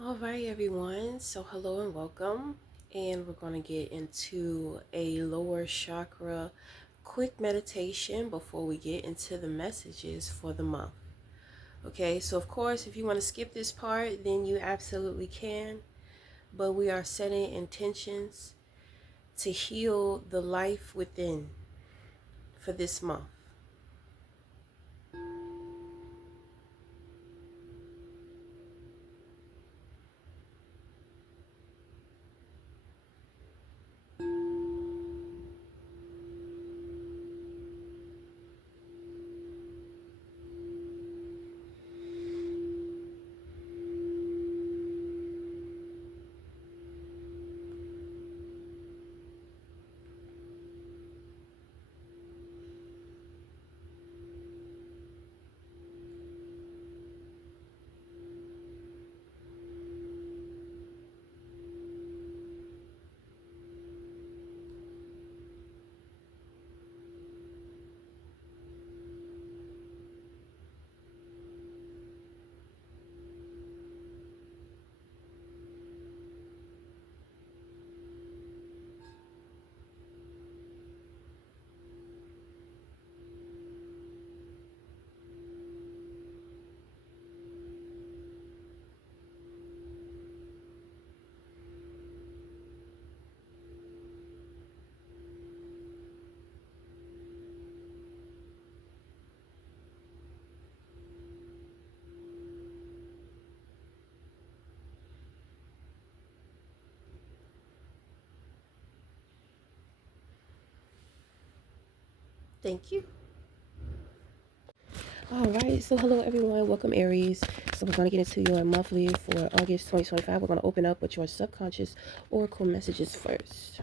All right, everyone. So, hello and welcome. And we're going to get into a lower chakra quick meditation before we get into the messages for the month. Okay, so of course, if you want to skip this part, then you absolutely can. But we are setting intentions to heal the life within for this month. Thank you. All right, so hello everyone. Welcome, Aries. So, we're going to get into your monthly for August 2025. We're going to open up with your subconscious oracle messages first.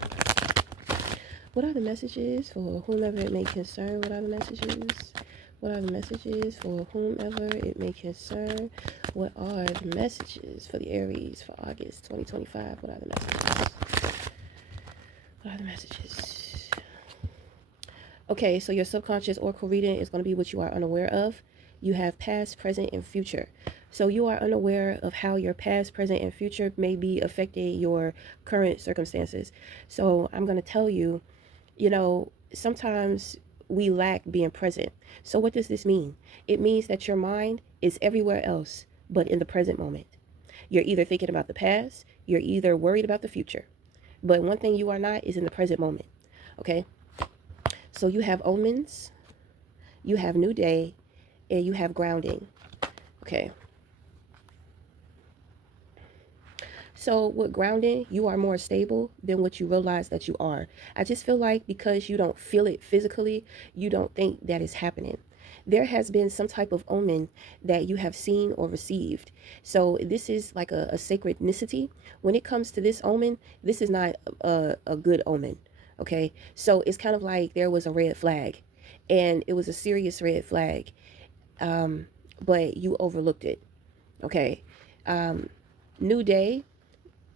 What are the messages for whomever it may concern? What are the messages? What are the messages for whomever it may concern? What are the messages for the Aries for August 2025? What are the messages? What are the messages? Okay, so your subconscious oracle reading is going to be what you are unaware of. You have past, present, and future. So you are unaware of how your past, present, and future may be affecting your current circumstances. So I'm going to tell you, sometimes we lack being present. So what does this mean? It means that your mind is everywhere else but in the present moment. You're either thinking about the past, you're either worried about the future. But one thing you are not is in the present moment. Okay? So you have omens, you have new day, and you have grounding. Okay. So with grounding, you are more stable than what you realize that you are. I just feel like because you don't feel it physically, you don't think that is happening. There has been some type of omen that you have seen or received. So this is like a sacrednicity. When it comes to this omen, this is not a good omen. Okay. So it's kind of like there was a red flag and it was a serious red flag. Um, but you overlooked it. Okay. Um, New day,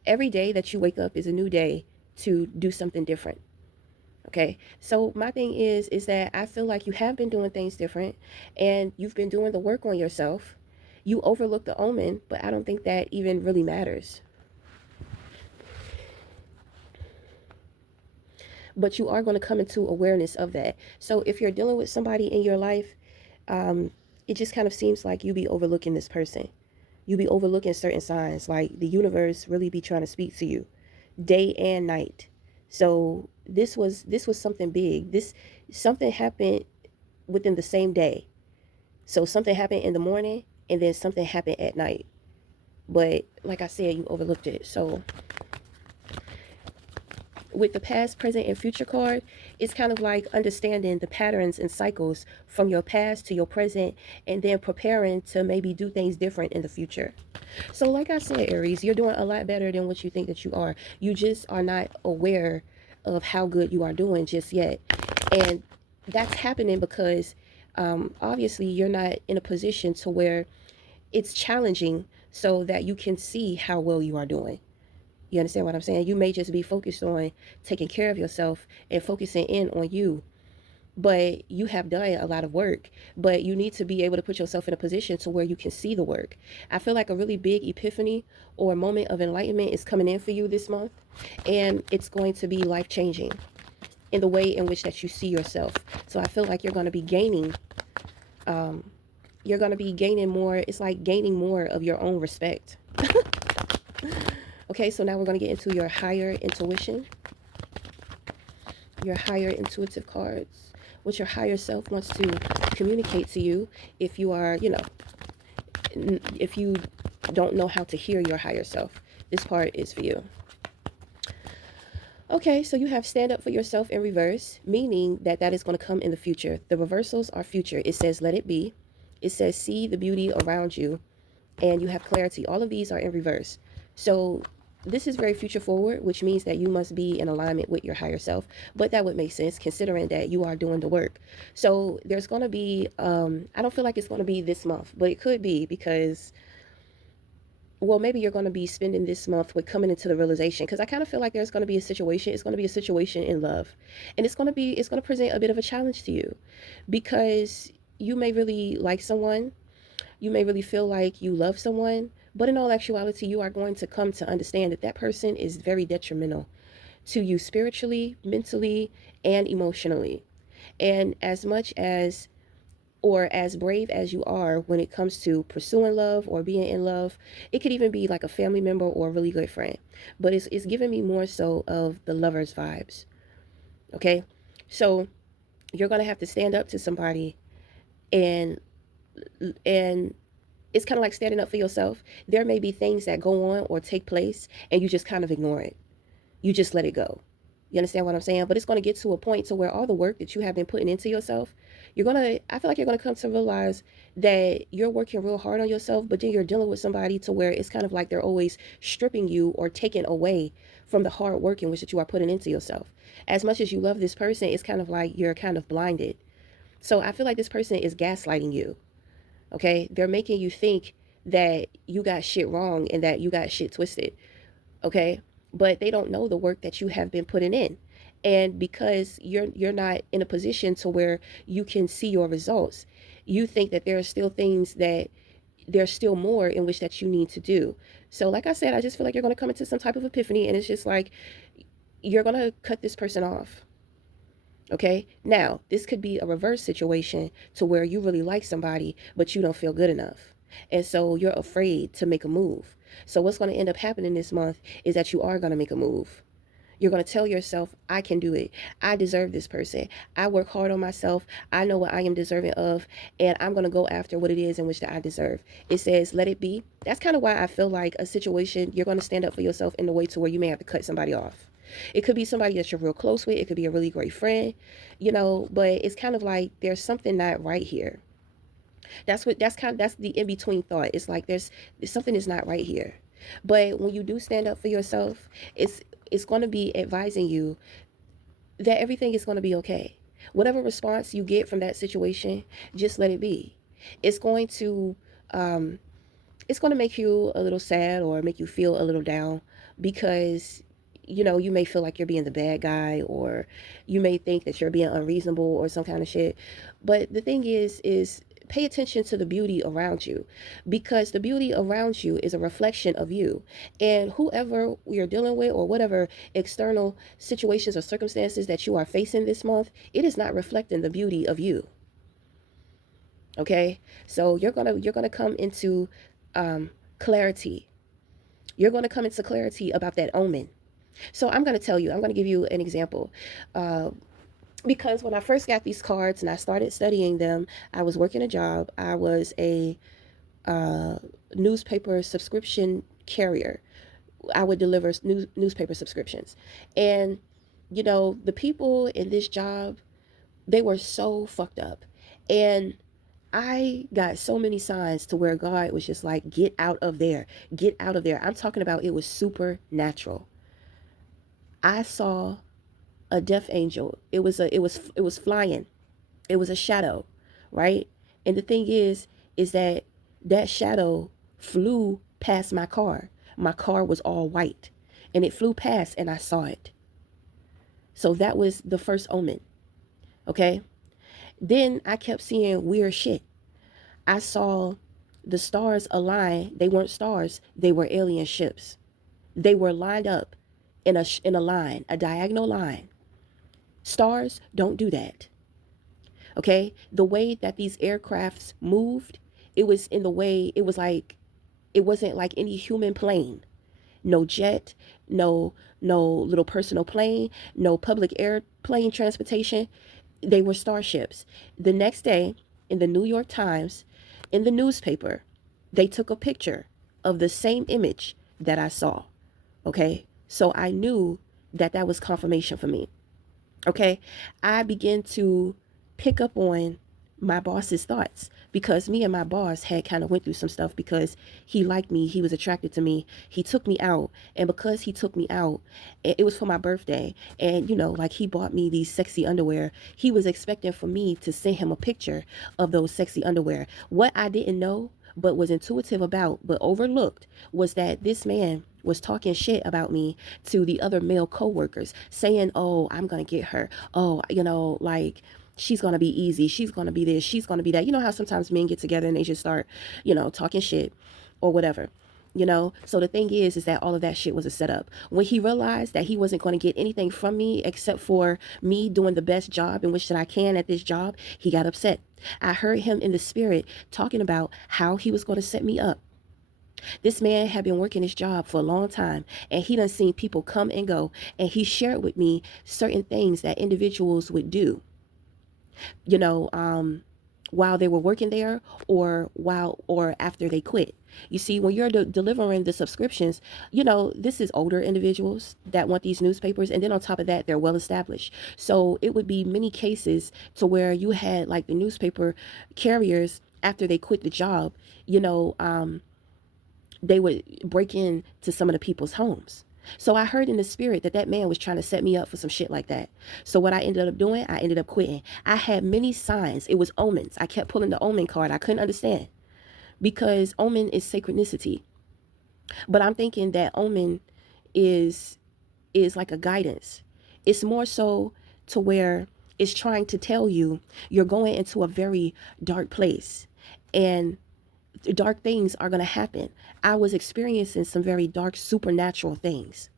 every day that you wake up is a new day to do something different. Okay, so my thing is that I feel like you have been doing things different and you've been doing the work on yourself. You overlook the omen, but I don't think that even really matters. But you are going to come into awareness of that. So if you're dealing with somebody in your life, um, it just kind of seems like you be overlooking this person. You be overlooking certain signs, like the universe really be trying to speak to you day and night. So this was something big. This something happened within the same day. So something happened in the morning and then something happened at night. But like I said, you overlooked it. So with the past, present, and future card, it's kind of like understanding the patterns and cycles from your past to your present and then preparing to maybe do things different in the future. So, like I said, Aries, you're doing a lot better than what you think that you are. You just are not aware of how good you are doing just yet. And that's happening because obviously you're not in a position to where it's challenging so that you can see how well you are doing. You understand what I'm saying? You may just be focused on taking care of yourself and focusing in on you. but you have done a lot of work, but you need to be able to put yourself in a position to where you can see the work. I feel like a really big epiphany or a moment of enlightenment is coming in for you this month, and it's going to be life changing in the way in which that you see yourself. So I feel like you're going to be gaining, um, you're going to be gaining more. It's like gaining more of your own respect. Okay, so now we're going to get into your higher intuition, your higher intuitive cards, what your higher self wants to communicate to you. If you are, if you don't know how to hear your higher self, this part is for you. Okay, so you have stand up for yourself in reverse, meaning that that is going to come in the future. The reversals are future. It says let it be. It says see the beauty around you, and you have clarity. All of these are in reverse. So this is very future forward, which means that you must be in alignment with your higher self. But that would make sense considering that you are doing the work. So there's going to be, I don't feel like it's going to be this month, but it could be because, well, maybe you're going to be spending this month with coming into the realization, because I kind of feel like there's going to be a situation. It's going to be a situation in love, and it's going to present a bit of a challenge to you, because you may really like someone, you may really feel like you love someone, but in all actuality, you are going to come to understand that that person is very detrimental to you spiritually, mentally, and emotionally. And as much as, or as brave as you are when it comes to pursuing love or being in love, it could even be like a family member or a really good friend. But it's giving me more so of the lover's vibes. Okay? So you're going to have to stand up to somebody, and and it's kind of like standing up for yourself. There may be things that go on or take place, and you just kind of ignore it. You just let it go. You understand what I'm saying? But it's going to get to a point to where all the work that you have been putting into yourself, I feel like you're going to come to realize that you're working real hard on yourself, but then you're dealing with somebody to where it's kind of like they're always stripping you or taking away from the hard work in which that you are putting into yourself. As much as you love this person, it's kind of like you're kind of blinded. So I feel like this person is gaslighting you. Okay? They're making you think that you got shit wrong and that you got shit twisted. Okay? But they don't know the work that you have been putting in. And because you're not in a position to where you can see your results, you think that there are still things that there's still more in which that you need to do. So like I said, I just feel like you're going to come into some type of epiphany, and it's just like you're going to cut this person off. Okay, now this could be a reverse situation to where you really like somebody, but you don't feel good enough. And so you're afraid to make a move. So what's going to end up happening this month is that you are going to make a move. You're going to tell yourself, I can do it. I deserve this person. I work hard on myself. I know what I am deserving of, and I'm going to go after what it is in which that I deserve. It says, let it be. That's kind of why I feel like a situation, you're going to stand up for yourself in the way to where you may have to cut somebody off. It could be somebody that you're real close with. It could be a really great friend, but it's kind of like there's something not right here. That's the in between thought. It's like there's something is not right here. But when you do stand up for yourself, it's going to be advising you that everything is going to be okay. Whatever response you get from that situation, just let it be. It's going to um, it's going to make you a little sad or make you feel a little down, because you may feel like you're being the bad guy, or you may think that you're being unreasonable or some kind of shit. But the thing is pay attention to the beauty around you, because the beauty around you is a reflection of you. And whoever you're dealing with, or whatever external situations or circumstances that you are facing this month, it is not reflecting the beauty of you. Okay, so you're gonna come into clarity. You're going to come into clarity about that omen. So I'm going to tell you, I'm going to give you an example. Uh, because when I first got these cards and I started studying them, I was working a job. I was a uh, newspaper subscription carrier. I would deliver newspaper subscriptions. And, the people in this job, they were so fucked up. And I got so many signs to where God was just like, get out of there, get out of there. I'm talking about, it was supernatural. I saw a death angel. It was flying. It was a shadow, right? And the thing is that that shadow flew past my car. My car was all white, and it flew past, and I saw it. So that was the first omen. Okay. Then I kept seeing weird shit. I saw the stars align. They weren't stars, they were alien ships. They were lined up in a line, a diagonal line. Stars don't do that. Okay? The way that these aircrafts moved, it was in the way it was like it wasn't like any human plane. No jet, no little personal plane, no public airplane transportation. They were starships. The next day, in the New York Times, in the newspaper, they took a picture of the same image that I saw. Okay? So I knew that that was confirmation for me. Okay? I began to pick up on my boss's thoughts because me and my boss had kind of went through some stuff because he liked me, he was attracted to me, he took me out, and because he took me out, it was for my birthday, and like he bought me these sexy underwear. He was expecting for me to send him a picture of those sexy underwear. What I didn't know but was intuitive about but overlooked was that this man was talking shit about me to the other male coworkers, saying, "Oh, I'm gonna get her. Oh, like she's gonna be easy. She's gonna be this. She's gonna be that." You know how sometimes men get together and they just start, talking shit or whatever. So the thing is that all of that shit was a setup. When he realized that he wasn't going to get anything from me except for me doing the best job in which that I can at this job, he got upset. I heard him in the spirit talking about how he was going to set me up. This man had been working his job for a long time, and he done seen people come and go, and he shared with me certain things that individuals would do, you know, um, while they were working there or after they quit. You see, when you're delivering the subscriptions, this is older individuals that want these newspapers, and then on top of that, they're well established. So it would be many cases to where you had like the newspaper carriers after they quit the job, you know, they would break into some of the people's homes. So I heard in the spirit that that man was trying to set me up for some shit like that. So what I ended up doing, I ended up quitting. I had many signs. It was omens. I kept pulling the omen card. I couldn't understand because omen is synchronicity. But I'm thinking that omen is like a guidance. It's more so to where it's trying to tell you you're going into a very dark place, and dark things are going to happen. I was experiencing some very dark supernatural things.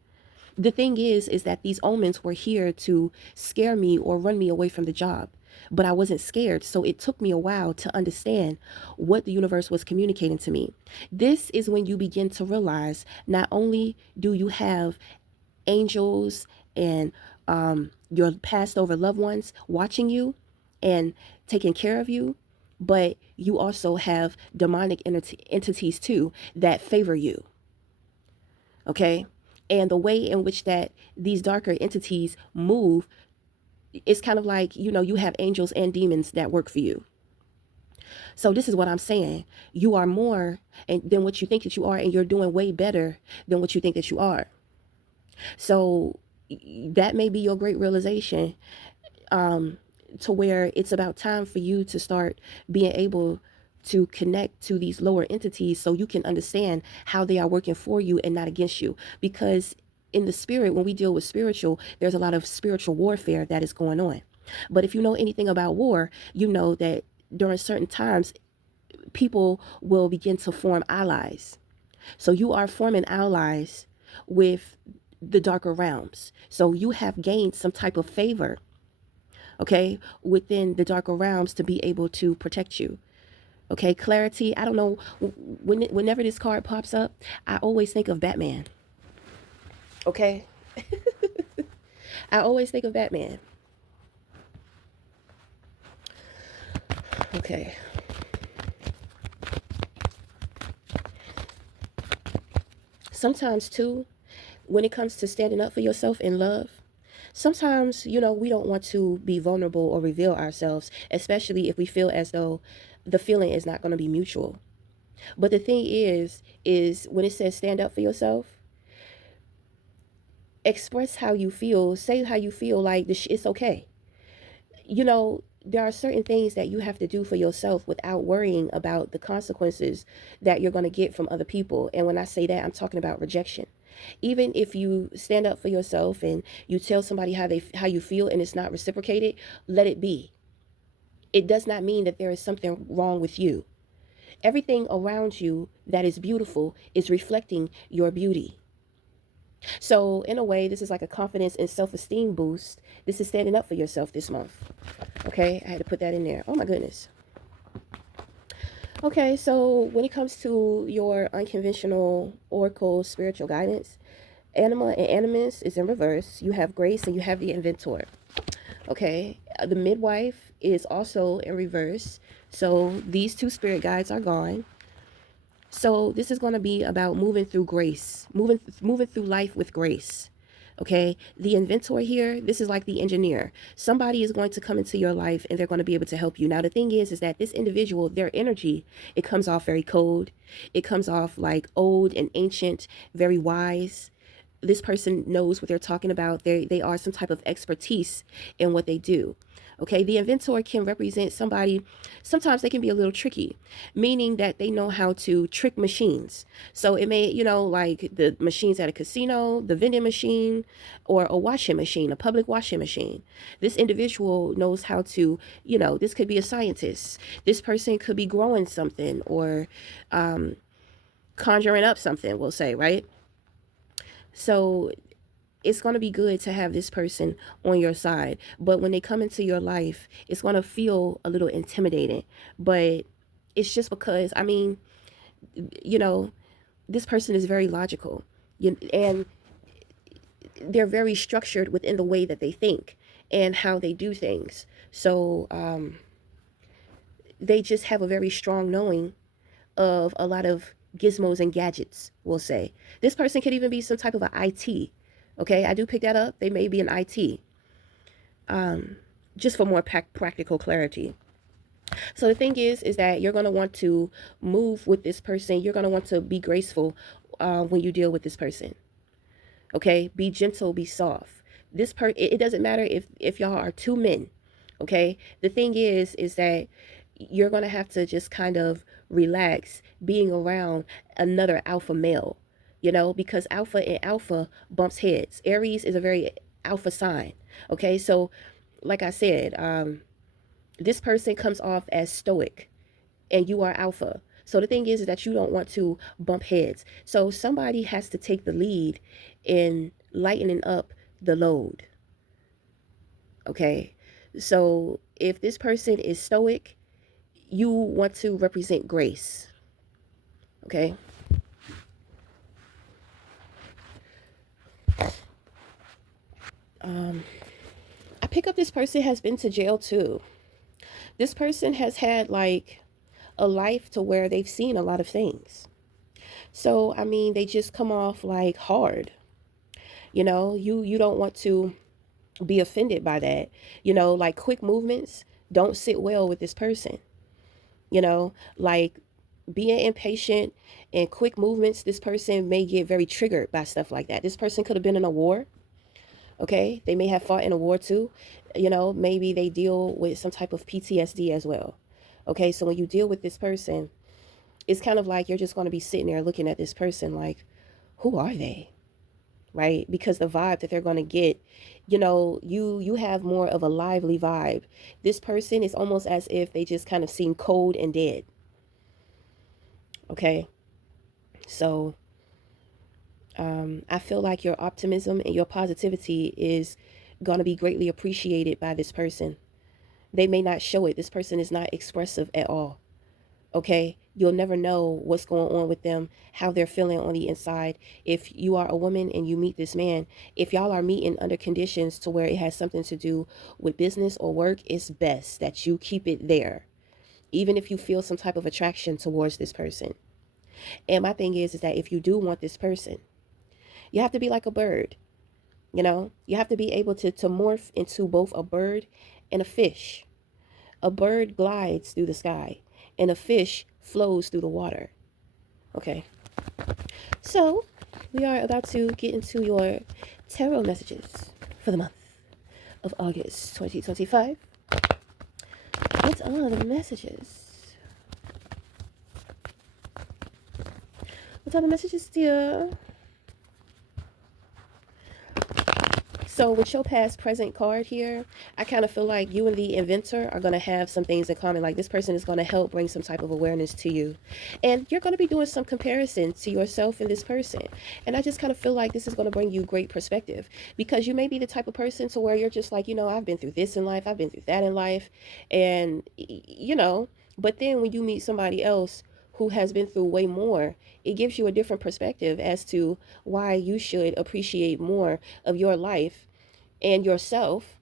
The thing is that these omens were here to scare me or run me away from the job. But I wasn't scared, so it took me a while to understand what the universe was communicating to me. This is when you begin to realize not only do you have angels and your passed over loved ones watching you and taking care of you, but you also have demonic entities too that favor you. Okay? And the way in which that these darker entities move, it's kind of like, you have angels and demons that work for you. So this is what I'm saying. You are more than what you think that you are, and you're doing way better than what you think that you are. So that may be your great realization, to where it's about time for you to start being able to connect to these lower entities so you can understand how they are working for you and not against you. Because in the spirit, when we deal with spiritual, there's a lot of spiritual warfare that is going on. But if you know anything about war, you know that during certain times, people will begin to form allies. So you are forming allies with the darker realms. So you have gained some type of favor, okay, within the darker realms to be able to protect you. Okay, clarity. I don't know. Whenever this card pops up, I always think of Batman. Okay, I always think of Batman. Okay. Sometimes too, when it comes to standing up for yourself in love, sometimes, we don't want to be vulnerable or reveal ourselves, especially if we feel as though the feeling is not going to be mutual. But the thing is when it says stand up for yourself, express how you feel, say how you feel, like it's okay. There are certain things that you have to do for yourself without worrying about the consequences that you're going to get from other people. And when I say that, I'm talking about rejection. Even if you stand up for yourself and you tell somebody how you feel and it's not reciprocated, let it be. It does not mean that there is something wrong with you. Everything around you that is beautiful is reflecting your beauty. So, in a way, this is like a confidence and self esteem boost. This is standing up for yourself this month. Okay, I had to put that in there. Oh my goodness. Okay, so when it comes to your unconventional oracle spiritual guidance, Anima and Animus is in reverse. You have Grace and you have the Inventor. Okay, the Midwife is also in reverse. So these two spirit guides are gone. So this is going to be about moving through grace, moving through life with grace. Okay, the inventor here, this is like the engineer. Somebody is going to come into your life and they're going to be able to help you. Now the thing is that this individual, their energy, it comes off very cold. It comes off like old and ancient, very wise. This person knows what they're talking about. They are some type of expertise in what they do. Okay, the inventor can represent somebody. Sometimes they can be a little tricky, meaning that they know how to trick machines. So it may, like the machines at a casino, the vending machine, or a washing machine, a public washing machine. This individual knows how to, this could be a scientist. This person could be growing something or conjuring up something, we'll say, right? So it's going to be good to have this person on your side. But when they come into your life, it's going to feel a little intimidating. But it's just because, you know, this person is very logical. And they're very structured within the way that they think and how they do things. So they just have a very strong knowing of a lot of gizmos and gadgets, we'll say. This person could even be some type of an IT. Okay, I do pick that up. They may be an IT, just for more practical clarity. So the thing is that you're going to want to move with this person. You're going to want to be graceful when you deal with this person. Okay, be gentle, be soft. It doesn't matter if y'all are two men. Okay, the thing is that you're going to have to just kind of relax being around another alpha male, because alpha and alpha bumps heads. Aries is a very alpha sign. Okay, so like I said, this person comes off as stoic and you are alpha. So the thing is that you don't want to bump heads. So somebody has to take the lead in lightening up the load. Okay, so if this person is stoic, you want to represent grace. Okay. I pick up this person has been to jail too. This person has had like a life to where they've seen a lot of things. So they just come off like hard. You don't want to be offended by that. Like quick movements don't sit well with this person. Like being impatient and quick movements, this person may get very triggered by stuff like that. This person could have been in a war. Okay, they may have fought in a war too. Maybe they deal with some type of PTSD as well. Okay, so when you deal with this person, it's kind of like you're just going to be sitting there looking at this person like, who are they? Right? Because the vibe that they're going to get, you have more of a lively vibe. This person is almost as if they just kind of seem cold and dead. Okay, so I feel like your optimism and your positivity is going to be greatly appreciated by this person. They may not show it. This person is not expressive at all. Okay, you'll never know what's going on with them, how they're feeling on the inside. If you are a woman and you meet this man, if y'all are meeting under conditions to where it has something to do with business or work, it's best that you keep it there, even if you feel some type of attraction towards this person. And my thing is that if you do want this person, you have to be like a bird. You have to be able to morph into both a bird and a fish. A bird glides through the sky and a fish flows through the water. Okay, so we are about to get into your tarot messages for the month of August 2025. What are the messages? What are the messages, dear? So with your past present card here, I kind of feel like you and the inventor are going to have some things in common. Like this person is going to help bring some type of awareness to you. And you're going to be doing some comparison to yourself and this person. And I just kind of feel like this is going to bring you great perspective because you may be the type of person to where you're just like, I've been through this in life, I've been through that in life. And, but then when you meet somebody else who has been through way more, it gives you a different perspective as to why you should appreciate more of your life and yourself,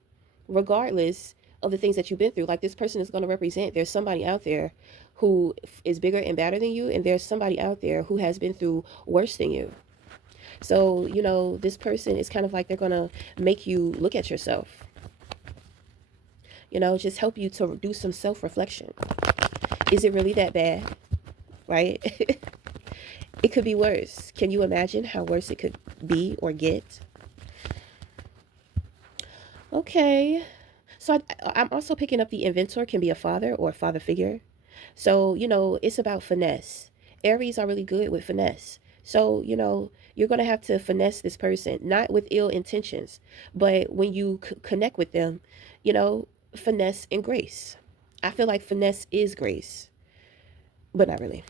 regardless of the things that you've been through. Like this person is going to represent, there's somebody out there who is bigger and badder than you, and there's somebody out there who has been through worse than you. So, this person is kind of like they're going to make you look at yourself, just help you to do some self reflection. Is it really that bad? Right? It could be worse. Can you imagine how worse it could be or get? Okay. So I'm also picking up the inventor can be a father or a father figure. So, it's about finesse. Aries are really good with finesse. So, you're going to have to finesse this person, not with ill intentions, but when you connect with them, you know, finesse and grace. I feel like finesse is grace, but not really.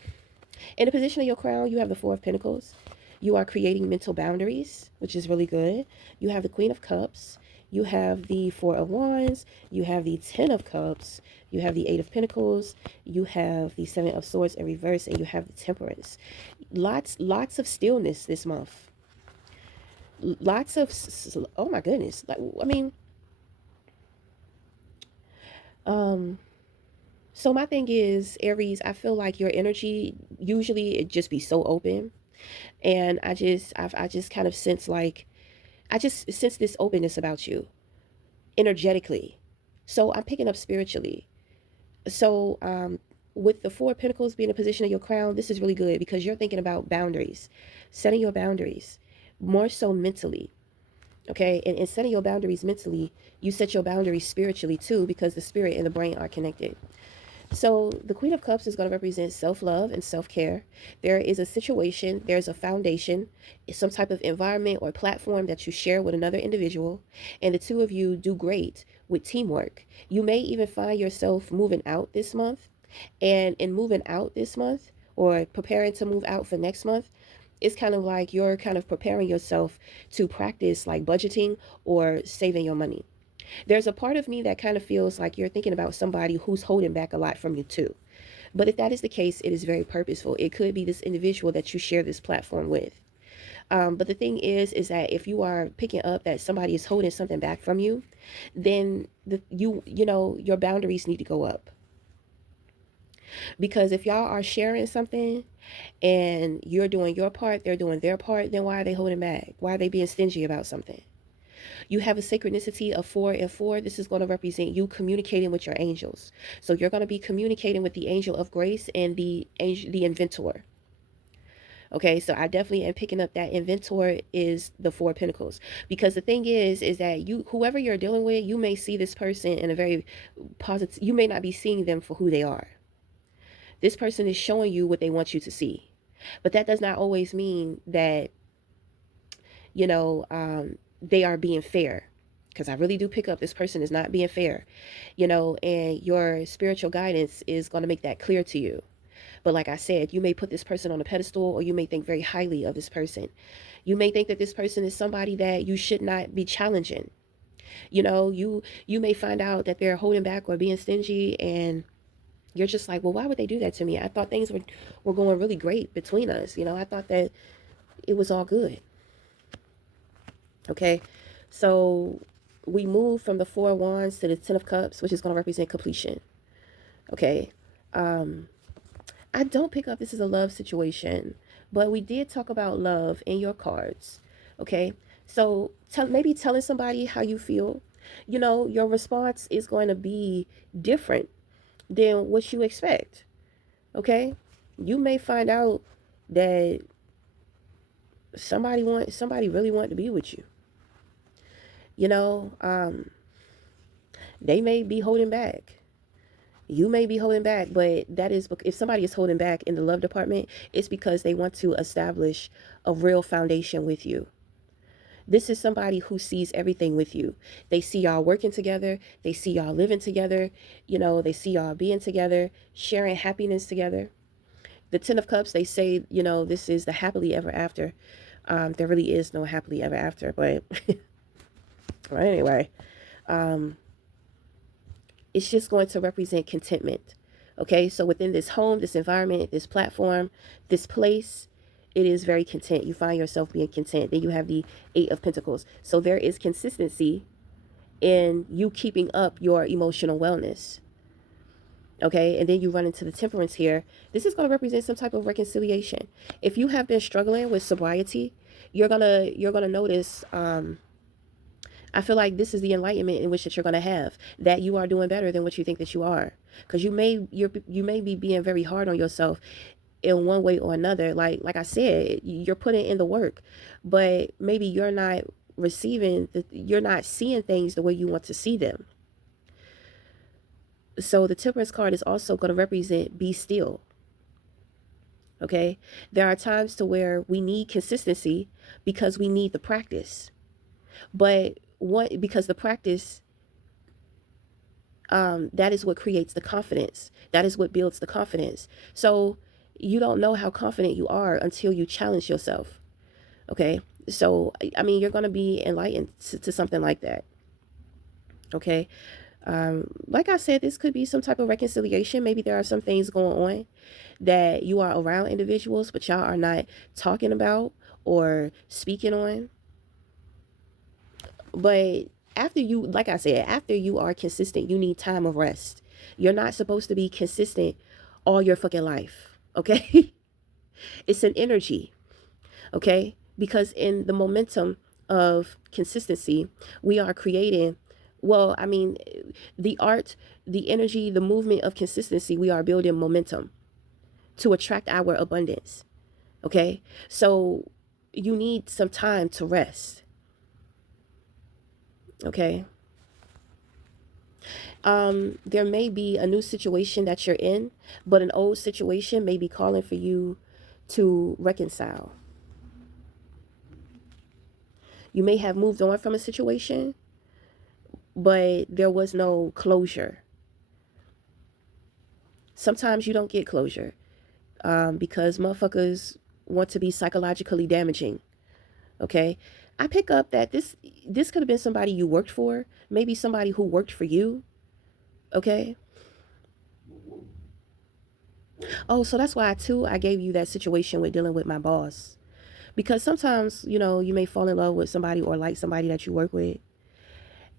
In the position of your crown, you have the Four of Pentacles. You are creating mental boundaries, which is really good. You have the Queen of Cups. You have the Four of Wands. You have the Ten of Cups. You have the Eight of Pentacles. You have the Seven of Swords in reverse, and you have the Temperance. Lots of stillness this month. Lots of, oh my goodness. Like, I mean, um, so my thing is, Aries, I feel like your energy, usually it just be so open. And I just kind of sense like, I just sense this openness about you energetically. So I'm picking up spiritually. So with the Four of Pentacles being a position of your crown, this is really good because you're thinking about boundaries, setting your boundaries more so mentally. Okay. And setting your boundaries mentally, you set your boundaries spiritually too, because the spirit and the brain are connected. So the Queen of Cups is going to represent self-love and self-care. There is a situation, there's a foundation, some type of environment or platform that you share with another individual, and the two of you do great with teamwork. You may even find yourself moving out this month, and in moving out this month or preparing to move out for next month, it's kind of like you're kind of preparing yourself to practice like budgeting or saving your money. There's a part of me that kind of feels like you're thinking about somebody who's holding back a lot from you too. But if that is the case, it is very purposeful. It could be this individual that you share this platform with. But the thing is that if you are picking up that somebody is holding something back from you, then your boundaries need to go up. Because if y'all are sharing something and you're doing your part, they're doing their part, then why are they holding back? Why are they being stingy about something? You have a synchronicity of 4 and 4. This is going to represent you communicating with your angels. So you're going to be communicating with the angel of grace and the inventor. Okay, so I definitely am picking up that inventor is the Four of Pentacles, because the thing is that whoever you're dealing with, you may see this person in a very positive. You may not be seeing them for who they are. This person is showing you what they want you to see, but that does not always mean that you know they are being fair, because I really do pick up this person is not being fair, and your spiritual guidance is going to make that clear to you. But like I said, you may put this person on a pedestal, or you may think very highly of this person. You may think that this person is somebody that you should not be challenging. You may find out that they're holding back or being stingy, and you're just like, well, why would they do that to me? I thought things were going really great between us. I thought that it was all good. Okay, so we move from the Four of Wands to the Ten of Cups, which is going to represent completion. Okay, I don't pick up this is a love situation, but we did talk about love in your cards. Okay, so maybe telling somebody how you feel, your response is going to be different than what you expect. Okay, you may find out that somebody really want to be with you. They may be holding back. You may be holding back, but that is, if somebody is holding back in the love department, it's because they want to establish a real foundation with you. This is somebody who sees everything with you. They see y'all working together, they see y'all living together, they see y'all being together, sharing happiness together. The Ten of Cups, they say, this is the happily ever after. There really is no happily ever after, but well, anyway, um, it's just going to represent contentment. Okay, so within this home, this environment, this platform, this place, it is very content. You find yourself being content. Then you have the Eight of Pentacles. So there is consistency in you keeping up your emotional wellness. Okay, and then you run into the Temperance here. This is going to represent some type of reconciliation. If you have been struggling with sobriety, you're gonna notice. I feel like this is the enlightenment in which that you're going to have, that you are doing better than what you think that you are, because you may be being very hard on yourself in one way or another. Like I said, you're putting in the work, but maybe you're not seeing things the way you want to see them. So the Temperance card is also going to represent be still. Okay, there are times to where we need consistency because we need the practice, but because the practice, that is what creates the confidence. That is what builds the confidence. So you don't know how confident you are until you challenge yourself. Okay. So, I mean, you're going to be enlightened to something like that. Okay. Like I said, this could be some type of reconciliation. Maybe there are some things going on that you are around individuals, but y'all are not talking about or speaking on. But like I said, after you are consistent, you need time of rest. You're not supposed to be consistent all your fucking life. Okay. It's an energy. Okay. Because in the momentum of consistency, we are creating, well, I mean, the art, the energy, the movement of consistency, we are building momentum to attract our abundance. Okay. So you need some time to rest. Okay. There may be a new situation that you're in, but an old situation may be calling for you to reconcile. You may have moved on from a situation, but there was no closure. Sometimes you don't get closure, because motherfuckers want to be psychologically damaging. Okay. I pick up that this could have been somebody you worked for, maybe somebody who worked for you. Okay. Oh, so that's why too I gave you that situation with dealing with my boss. Because sometimes, you may fall in love with somebody or like somebody that you work with,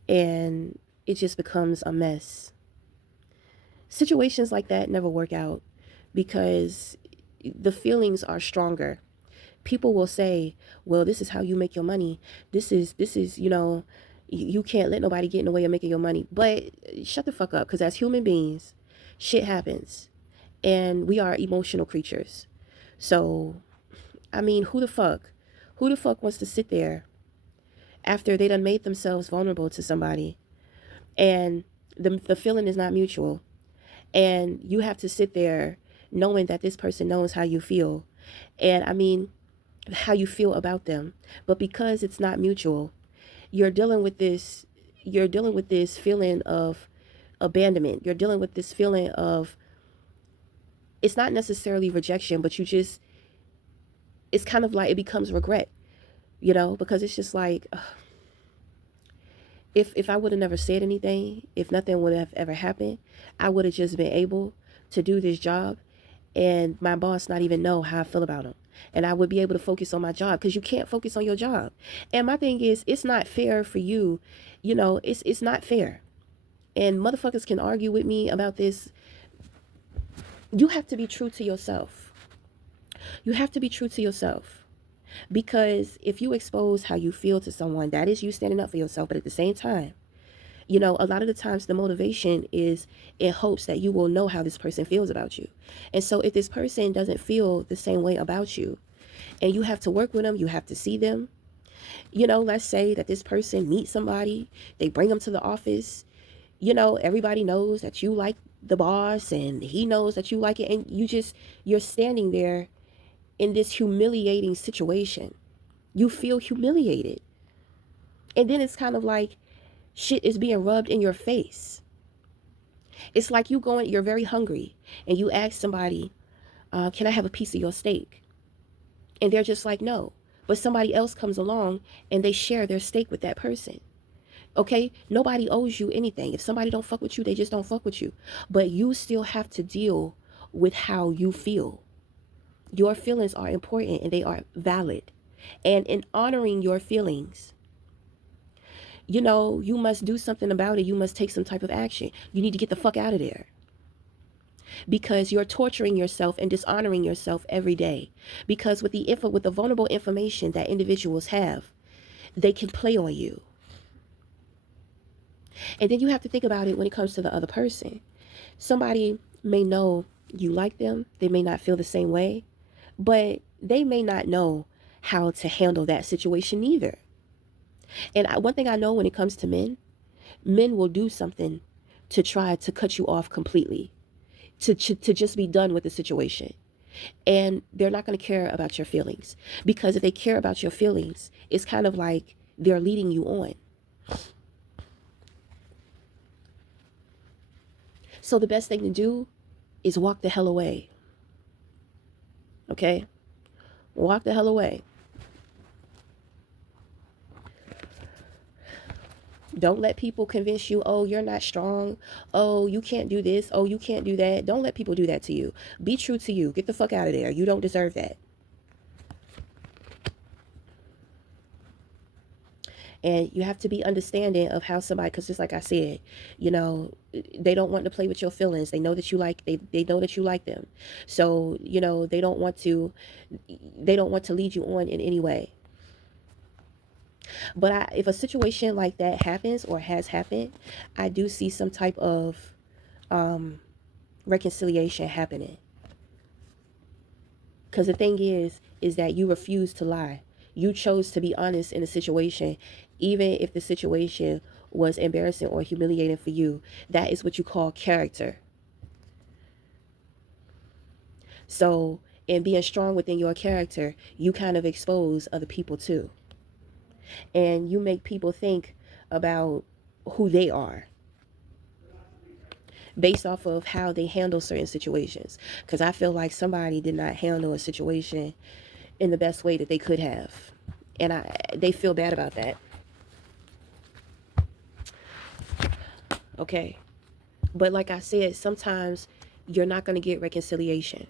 and it just becomes a mess. Situations like that never work out because the feelings are stronger. People will say, well, this is how you make your money. This is, you can't let nobody get in the way of making your money. But shut the fuck up, because as human beings, shit happens. And we are emotional creatures. So, I mean, who the fuck? Who the fuck wants to sit there after they done made themselves vulnerable to somebody and the feeling is not mutual? And you have to sit there knowing that this person knows how you feel. And I mean, how you feel about them. But because it's not mutual, you're dealing with this feeling of abandonment. You're dealing with this feeling of, it's not necessarily rejection, but it's kind of like it becomes regret, because it's just like, if I would have never said anything, if nothing would have ever happened, I would have just been able to do this job and my boss not even know how I feel about him. And I would be able to focus on my job, because you can't focus on your job. And my thing is, it's not fair for you. It's not fair. And motherfuckers can argue with me about this. You have to be true to yourself. You have to be true to yourself. Because if you expose how you feel to someone, that is you standing up for yourself. But at the same time, a lot of the times the motivation is in hopes that you will know how this person feels about you. And so if this person doesn't feel the same way about you and you have to work with them, you have to see them, let's say that this person meets somebody, they bring them to the office, everybody knows that you like the boss and he knows that you like it. And you're standing there in this humiliating situation. You feel humiliated. And then it's kind of like shit is being rubbed in your face. It's like you're very hungry, and you ask somebody, can I have a piece of your steak? And they're just like, no. But somebody else comes along and they share their steak with that person. Okay, nobody owes you anything. If somebody don't fuck with you, they just don't fuck with you. But you still have to deal with how you feel. Your feelings are important and they are valid. And in honoring your feelings, you must do something about it. You must take some type of action. You need to get the fuck out of there, because you're torturing yourself and dishonoring yourself every day. Because with the vulnerable information that individuals have, they can play on you. And then you have to think about it when it comes to the other person. Somebody may know you like them, they may not feel the same way, but they may not know how to handle that situation either. And one thing I know when it comes to men will do something to try to cut you off completely, to just be done with the situation. And they're not going to care about your feelings, because if they care about your feelings, it's kind of like they're leading you on. So the best thing to do is walk the hell away. Okay? Walk the hell away. Don't let people convince you, oh, you're not strong. Oh, you can't do this. Oh, you can't do that. Don't let people do that to you. Be true to you. Get the fuck out of there. You don't deserve that. And you have to be understanding of how somebody, because just like I said, they don't want to play with your feelings. They know that they know that you like them. So, they don't want to lead you on in any way. But if a situation like that happens or has happened, I do see some type of reconciliation happening. Because the thing is that you refuse to lie. You chose to be honest in a situation, even if the situation was embarrassing or humiliating for you. That is what you call character. So, in being strong within your character, you kind of expose other people too. And you make people think about who they are based off of how they handle certain situations. Because I feel like somebody did not handle a situation in the best way that they could have. And they feel bad about that. Okay. But like I said, sometimes you're not going to get reconciliation.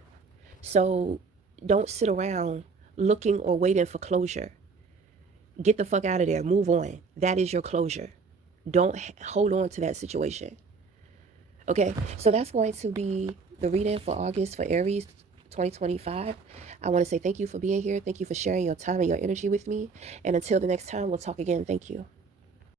So don't sit around looking or waiting for closure. Get the fuck out of there. Move on. That is your closure. Don't hold on to that situation. Okay, so that's going to be the reading for August for Aries 2025. I want to say thank you for being here. Thank you for sharing your time and your energy with me. And until the next time, we'll talk again. Thank you.